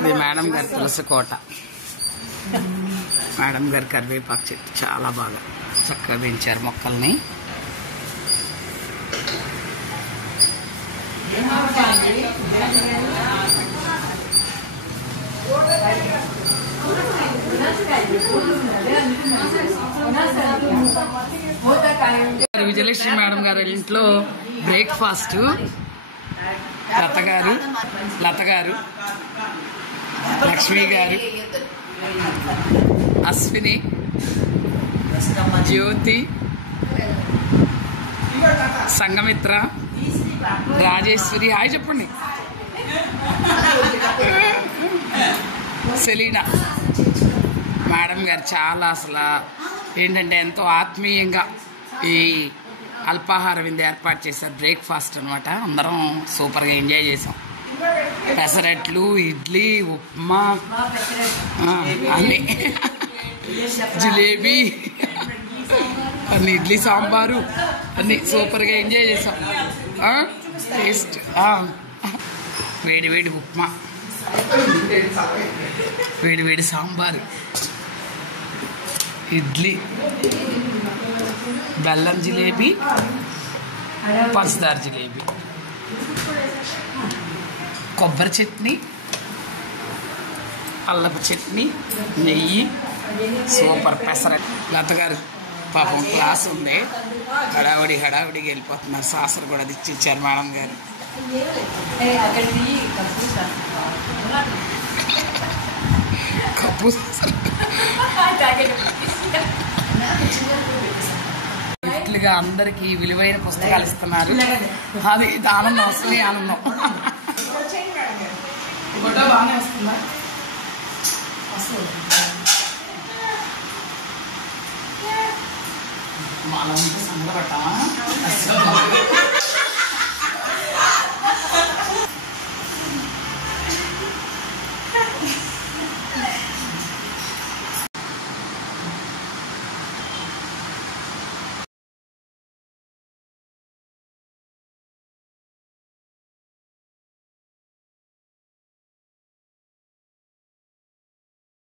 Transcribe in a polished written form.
ఇది మేడం గారి తులసి కోట. మేడం గారి కరివేపాకు చెట్టు చాలా బాగా చక్కగా పెంచారు మొక్కల్ని. విజయలక్ష్మి మేడం గారి ఇంట్లో బ్రేక్ఫాస్ట్. లత గారు, లక్ష్మి గారు, అశ్విని, జ్యోతి, సంగమిత్ర, రాజేశ్వరి, హాయ్ చెప్పండి, సెలీనా. మేడం గారు చాలా అసలు ఏంటంటే ఎంతో ఆత్మీయంగా ఈ అల్పాహార విందు ఏర్పాటు చేశారు. బ్రేక్ఫాస్ట్ అనమాట. అందరం సూపర్గా ఎంజాయ్ చేసాం. పెసరట్లు, ఇడ్లీ, ఉప్మా, అన్నీ, జిలేబీ, అన్ని, ఇడ్లీ సాంబారు, అన్నీ సూపర్గా ఎంజాయ్ చేసాం. టేస్ట్ వేడి వేడి ఉప్మా, వేడి వేడి సాంబారు, ఇడ్లీ, బెల్లం జిలేబీ, పంచదార జిలేబీ, కొబ్బరి చట్నీ, అల్లపు చట్నీ, నెయ్యి, సూపర్ పెసరట్. లత గారు పాపం క్లాస్ ఉంది, హడావిడిగా వెళ్ళిపోతున్నారు. సాసరు కూడా తెచ్చిచ్చారు మేడం గారు. కప్పు గిఫ్ట్లుగా అందరికి విలువైన పుస్తకాలు ఇస్తున్నారు. అది ఆనందం, అసలు ఆనందం. బాగానే వస్తుందా? వాళ్ళంతా సంగ పెట్టామా?